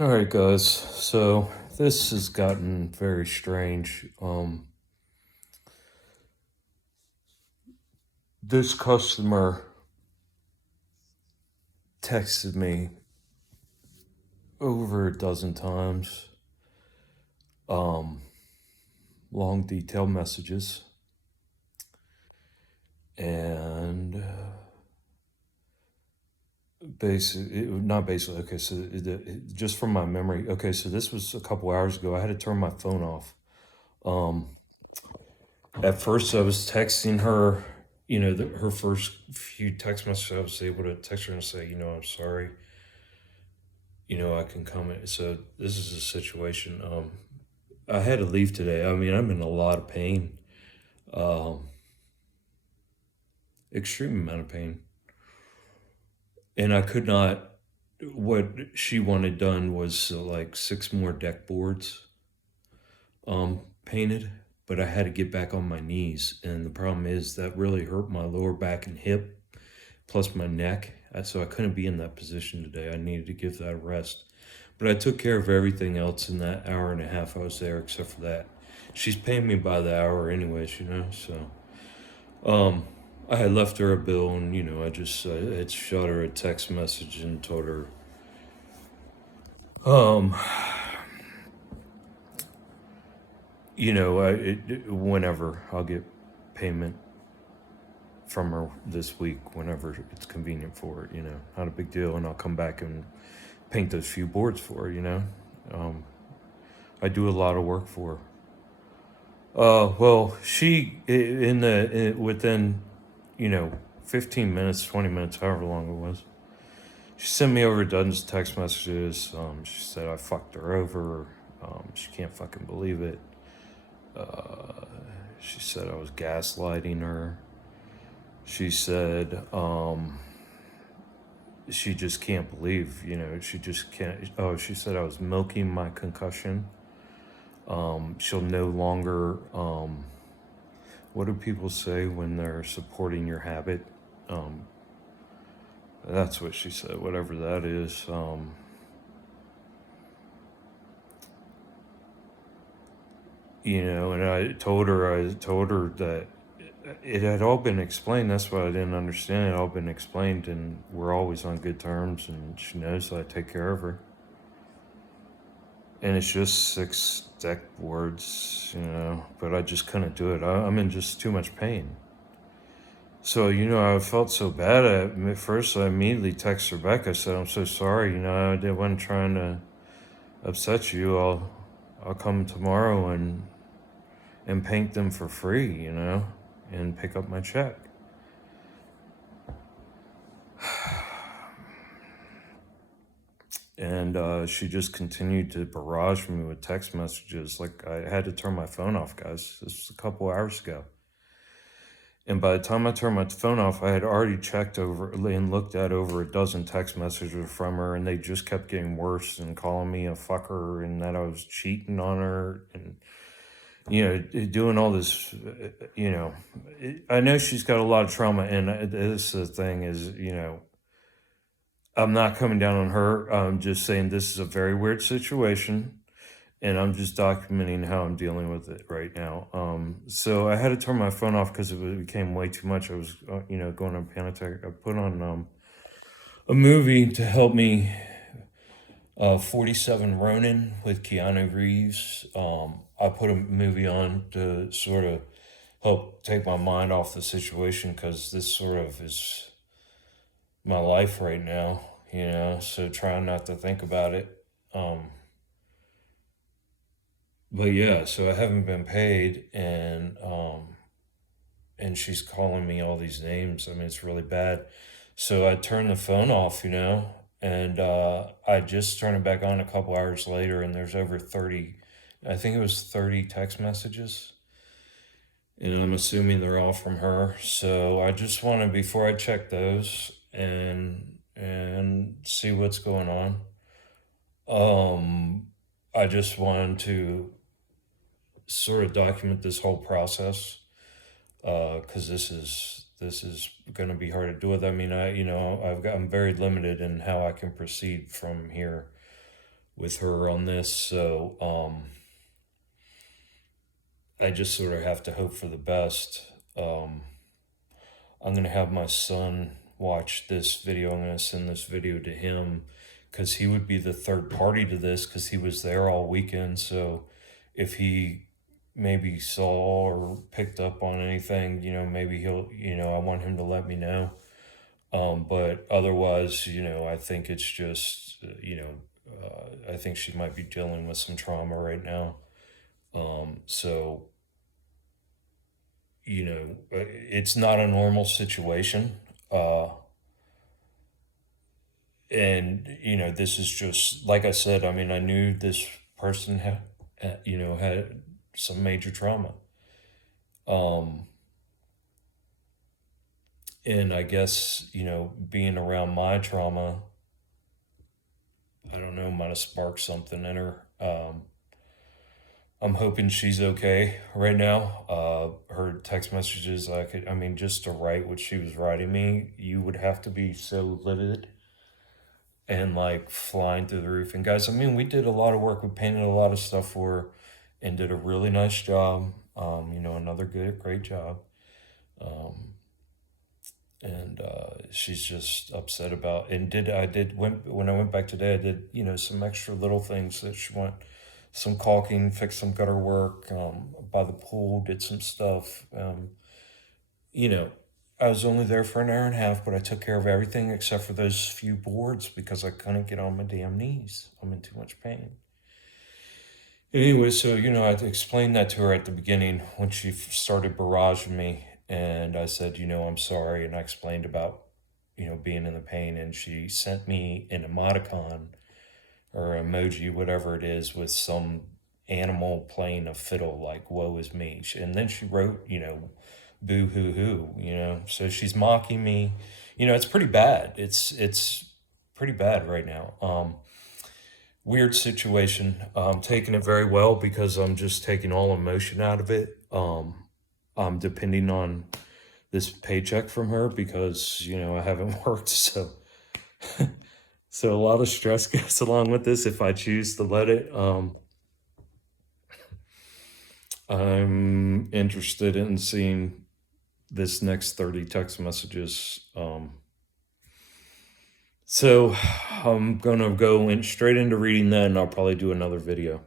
All right, guys. So this has gotten very strange. This customer texted me over a dozen times, um, long detailed messages, and basically, not basically. Okay, so just from my memory. Okay, so this was a couple hours ago. I had to turn my phone off. Um, at first, I was texting her. Her first few text messages, I was able to text her and say, I'm sorry. I can comment. So this is a situation. I had to leave today. I mean, I'm in a lot of pain, um, extreme amount of pain, and I could not. What she wanted done was like six more deck boards, painted, but I had to get back on my knees, and the problem is that really hurt my lower back and hip, plus my neck. So I couldn't be in that position today. I needed to give that a rest. But I took care of everything else in that hour and a half I was there, except for that. She's paying me by the hour, anyways. So, um, I had left her a bill, and I just had shot her a text message and told her, um, whenever I'll get payment from her this week, whenever it's convenient for her. Not a big deal, and I'll come back and paint those few boards for her. Um, I do a lot of work for her. Well, she within 15 minutes, 20 minutes, however long it was. She sent me over dozens of text messages. She said I fucked her over. She can't fucking believe it. Uh, she said I was gaslighting her. She said she just can't believe, she just can't. Oh, she said I was milking my concussion. She'll no longer. What do people say when they're supporting your habit? Um, that's what she said, whatever that is. And I told her that it had all been explained. That's what I didn't understand. It had all been explained, and we're always on good terms, and she knows that I take care of her. And it's just six deck boards, but I just couldn't do it. I'm in just too much pain. So, I felt so bad. At first, I immediately texted her back. I said, I'm so sorry. I wasn't trying to upset you. I'll come tomorrow and paint them for free, and pick up my check. And she just continued to barrage me with text messages. Like, I had to turn my phone off, guys. This was a couple hours ago. And by the time I turned my phone off, I had already checked over and looked at over a dozen text messages from her, and they just kept getting worse and calling me a fucker and that I was cheating on her and, doing all this, I know she's got a lot of trauma, and this is the thing is, I'm not coming down on her. I'm just saying this is a very weird situation, and I'm just documenting how I'm dealing with it right now. So I had to turn my phone off because it became way too much. I was, going on panic attack. I put on a movie to help me, 47 Ronin with Keanu Reeves. I put a movie on to sort of help take my mind off the situation because this sort of is my life right now, so trying not to think about it. Um, but yeah, so I haven't been paid, and she's calling me all these names. I mean, it's really bad. So I turned the phone off, and I just turned it back on a couple hours later, and there's over 30, I think it was 30 text messages. And I'm assuming they're all from her. So I just want to, before I check those and see what's going on, um, I just wanted to sort of document this whole process because this is going to be hard to do with. I mean, I'm very limited in how I can proceed from here. with her on this. So I just sort of have to hope for the best. I'm going to have my son watch this video. I'm going to send this video to him because he would be the third party to this because he was there all weekend. So if he maybe saw or picked up on anything, maybe he'll, I want him to let me know. But otherwise, I think it's just, I think she might be dealing with some trauma right now. So, it's not a normal situation. And, this is just, like I said, I mean, I knew this person had some major trauma. And I guess, being around my trauma, I don't know, might have sparked something in her. I'm hoping she's okay right now. Her text messages, just to write what she was writing me, you would have to be so livid and like flying through the roof. And guys, I mean, we did a lot of work. We painted a lot of stuff for her and did a really nice job. Another great job. And she's just upset about. And when I went back today, I did some extra little things that she want. Some caulking, fixed some gutter work by the pool, did some stuff. I was only there for an hour and a half, but I took care of everything except for those few boards because I couldn't get on my damn knees. I'm in too much pain. Anyway, so, I had to explain that to her at the beginning when she started barraging me. And I said, I'm sorry. And I explained about, being in the pain. And she sent me an emoticon or emoji, whatever it is, with some animal playing a fiddle, like "woe is me." And then she wrote, "boo hoo hoo," So she's mocking me. It's pretty bad. It's pretty bad right now. Weird situation. I'm taking it very well because I'm just taking all emotion out of it. I'm depending on this paycheck from her because I haven't worked, so. So a lot of stress goes along with this if I choose to let it. I'm interested in seeing this next 30 text messages. So I'm going to go straight into reading that, and I'll probably do another video.